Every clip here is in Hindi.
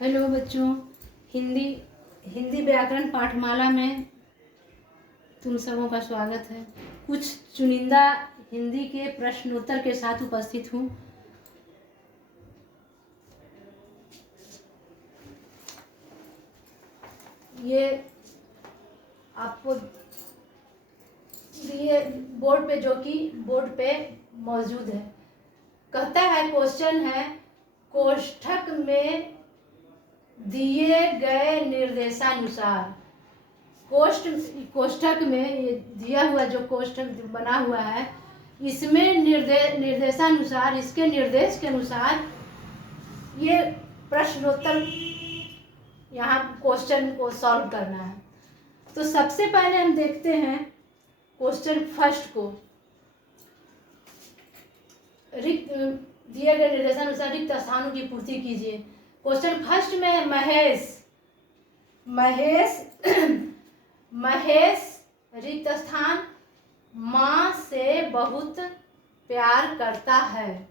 हेलो बच्चों, हिंदी हिंदी व्याकरण पाठमाला में तुम सबों का स्वागत है। कुछ चुनिंदा हिंदी के प्रश्नोत्तर के साथ उपस्थित हूँ। ये आपको दिए बोर्ड पे, जो कि बोर्ड पे मौजूद है। कहता है, क्वेश्चन है, कोष्ठक में दिए गए निर्देशानुसार। कोष्ठक में ये दिया हुआ जो कोष्ठक बना हुआ है, इसमें निर्देशानुसार, इसके निर्देश के अनुसार ये प्रश्नोत्तर, यहाँ क्वेश्चन को सॉल्व करना है। तो सबसे पहले हम देखते हैं क्वेश्चन फर्स्ट को। रिक्त दिए गए निर्देशानुसार रिक्त स्थानों की पूर्ति कीजिए। क्वेश्चन फर्स्ट में महेश रिक्त स्थान माँ से बहुत प्यार करता है।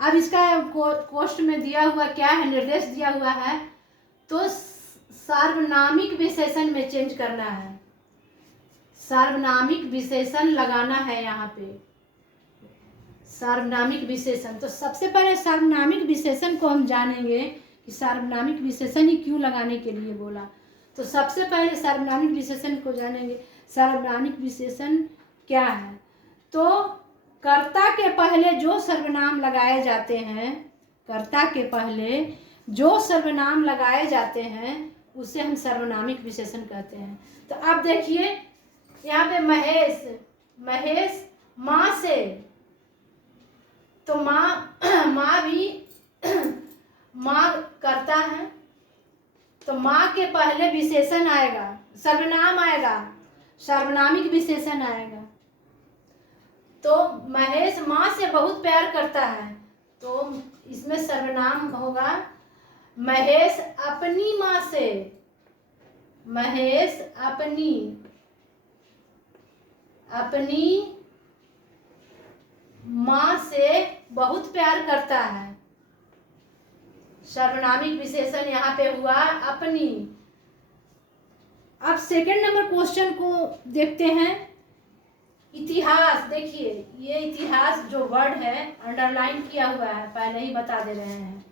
अब इसका कोष्ठ में दिया हुआ क्या है, निर्देश दिया हुआ है, तो सार्वनामिक विशेषण में चेंज करना है। सार्वनामिक विशेषण लगाना है यहाँ पे, सार्वनामिक विशेषण। तो सबसे पहले सार्वनामिक विशेषण को हम जानेंगे कि सार्वनामिक विशेषण ही क्यों लगाने के लिए बोला। तो सबसे पहले सार्वनामिक विशेषण को जानेंगे। सार्वनामिक विशेषण क्या है? तो कर्ता के पहले जो सर्वनाम लगाए जाते हैं, कर्ता के पहले जो सर्वनाम लगाए जाते हैं, उसे हम सार्वनामिक विशेषण कहते हैं। तो अब देखिए यहाँ पे महेश माँ से, तो माँ भी माँ करता है, तो माँ के पहले विशेषण आएगा, सर्वनाम आएगा, सार्वनामिक विशेषण आएगा। तो महेश माँ से बहुत प्यार करता है, तो इसमें सर्वनाम होगा महेश अपनी माँ से। महेश अपनी माँ से बहुत प्यार करता है। सार्वनामिक विशेषण यहाँ पे हुआ अपनी। अब सेकंड नंबर क्वेश्चन को देखते हैं। इतिहास, देखिए ये इतिहास जो वर्ड है अंडरलाइन किया हुआ है, पहले ही बता दे रहे हैं।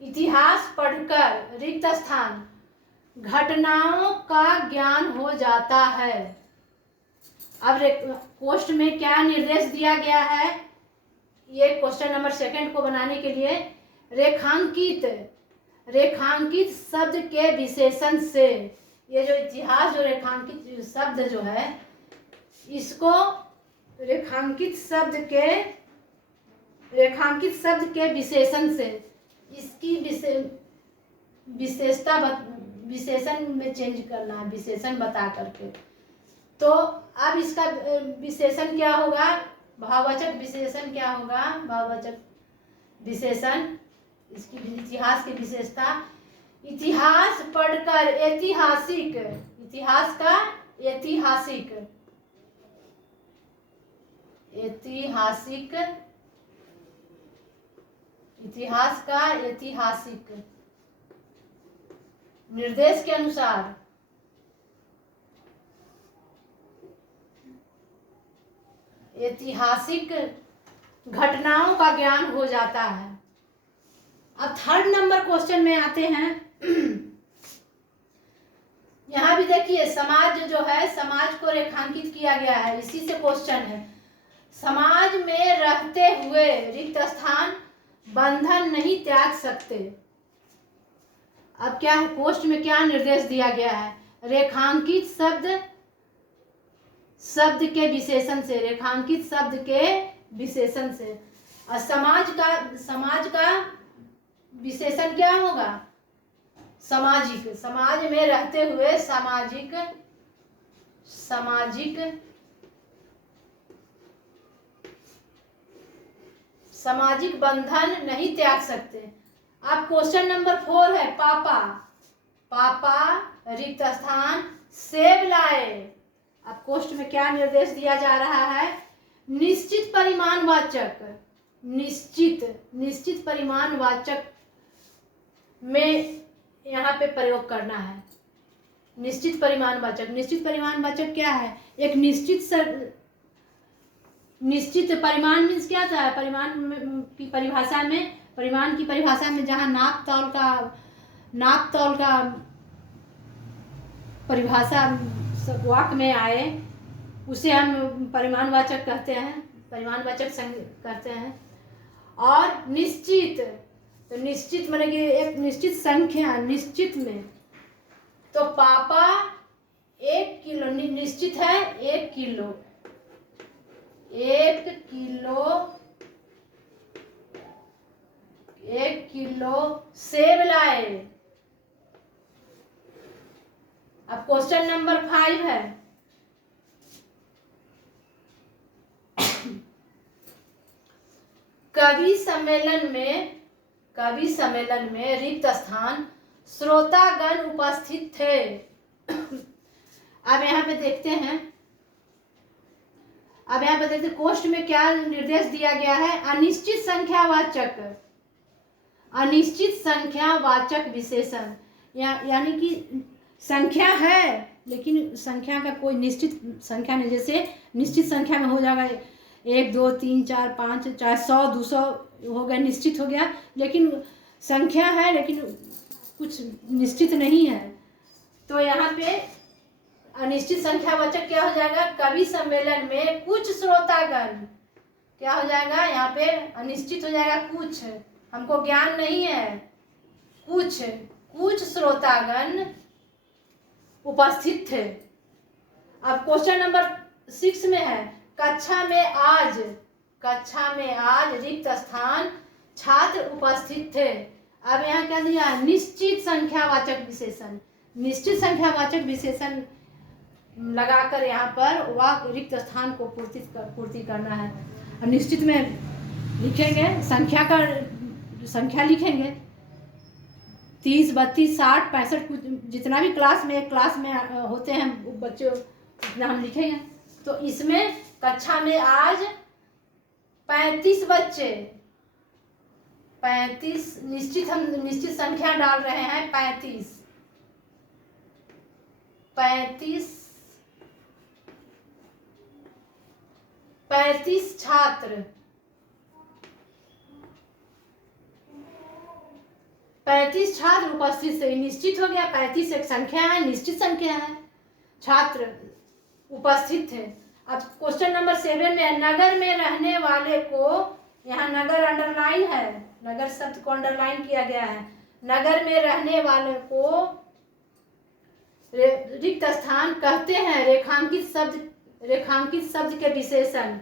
इतिहास पढ़कर रिक्त स्थान घटनाओं का ज्ञान हो जाता है। अब कोष्ठ में क्या निर्देश दिया गया है, ये क्वेश्चन नंबर सेकंड को बनाने के लिए रेखांकित शब्द के विशेषण से, ये जो इतिहास जो रेखांकित शब्द जो है, इसको रेखांकित शब्द के विशेषण से, इसकी विशेषण में चेंज करना है, विशेषण बता करके। तो अब इसका विशेषण क्या होगा, भाववाचक विशेषण क्या होगा, भाववाचक विशेषण, इसकी इतिहास की विशेषता। इतिहास पढ़कर ऐतिहासिक, इतिहास का ऐतिहासिक इतिहास का ऐतिहासिक निर्देश के अनुसार ऐतिहासिक घटनाओं का ज्ञान हो जाता है। अब थर्ड नंबर क्वेश्चन में आते हैं। यहाँ भी देखिए समाज जो है, समाज को रेखांकित किया गया है, इसी से क्वेश्चन है। समाज में रहते हुए रिक्त स्थान बंधन नहीं त्याग सकते। अब क्या है, कोष्ठ में क्या निर्देश दिया गया है, रेखांकित शब्द के विशेषण से, रेखांकित शब्द के विशेषण से। और समाज का विशेषण क्या होगा, सामाजिक, समाज में रहते हुए सामाजिक बंधन नहीं त्याग सकते। अब क्वेश्चन नंबर 4 है, पापा रिक्त स्थान सेब लाए। अब कोष्ठ में क्या निर्देश दिया जा रहा है, निश्चित परिमाणवाचक में यहाँ पे प्रयोग करना है। निश्चित परिमाणवाचक, निश्चित परिमाणवाचक क्या है? एक निश्चित परिमाण मीन्स क्या था? परिमाण की परिभाषा में, परिमाण की परिभाषा में जहाँ नाप तौल का परिभाषा वाक्य में आए उसे हम परिमाणवाचक कहते हैं, परिमाणवाचक कहते हैं। और निश्चित, तो निश्चित माने कि एक निश्चित संख्या, निश्चित में तो पापा 1 किलो, निश्चित है 1 किलो, 1 किलो सेब लाए। अब क्वेश्चन नंबर 5 है, कवि सम्मेलन में रिक्त स्थान श्रोतागण उपस्थित थे। अब यहाँ पे देखते हैं, कोष्ठ में क्या निर्देश दिया गया है? अनिश्चित संख्यावाचक विशेषण, यानी कि संख्या है लेकिन संख्या का कोई निश्चित संख्या नहीं। जैसे निश्चित संख्या में हो जाएगा 1 2 3 4 5, चाहे 100 200 हो गया, निश्चित हो गया, लेकिन संख्या है लेकिन कुछ निश्चित नहीं है। तो यहाँ पे अनिश्चित संख्यावाचक क्या हो जाएगा? कवि सम्मेलन में कुछ श्रोतागण, क्या हो जाएगा यहाँ पे? अनिश्चित हो जाएगा कुछ, हमको ज्ञान नहीं है, कुछ श्रोतागण उपस्थित थे। अब क्वेश्चन नंबर 6 में है, कक्षा में आज रिक्त स्थान छात्र उपस्थित थे। अब यहाँ क्या दिया? निश्चित संख्यावाचक विशेषण, निश्चित संख्यावाचक विशेषण लगाकर यहाँ पर वह रिक्त स्थान को पूर्ति करना है। और निश्चित में लिखेंगे संख्या लिखेंगे 30 32 60 65, कुछ जितना भी क्लास में होते हैं बच्चे उतना हम लिखेंगे। तो इसमें कक्षा में आज 35 बच्चे, 35 निश्चित, हम निश्चित संख्या डाल रहे हैं 35 छात्र, 35 छात्र उपस्थित से निश्चित हो गया। 35 एक संख्या है, निश्चित संख्या है, छात्र उपस्थित थे। अब क्वेश्चन नंबर 7 में, नगर में रहने वाले को, यहाँ नगर अंडरलाइन है, नगर शब्द को अंडरलाइन किया गया है। नगर में रहने वाले को रिक्त स्थान कहते हैं। रेखांकित शब्द के विशेषण,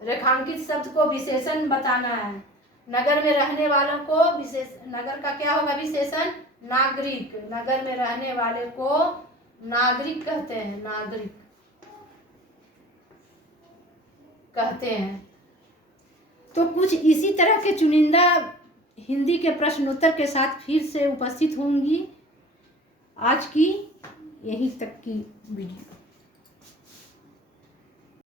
रेखांकित शब्द को विशेषण बताना है। नगर में रहने वालों को नगर का क्या होगा विशेषण? नागरिक। नगर में रहने वाले को नागरिक कहते हैं, नागरिक कहते हैं। तो कुछ इसी तरह के चुनिंदा हिंदी के प्रश्नोत्तर के साथ फिर से उपस्थित होंगी। आज की यहीं तक की वीडियो।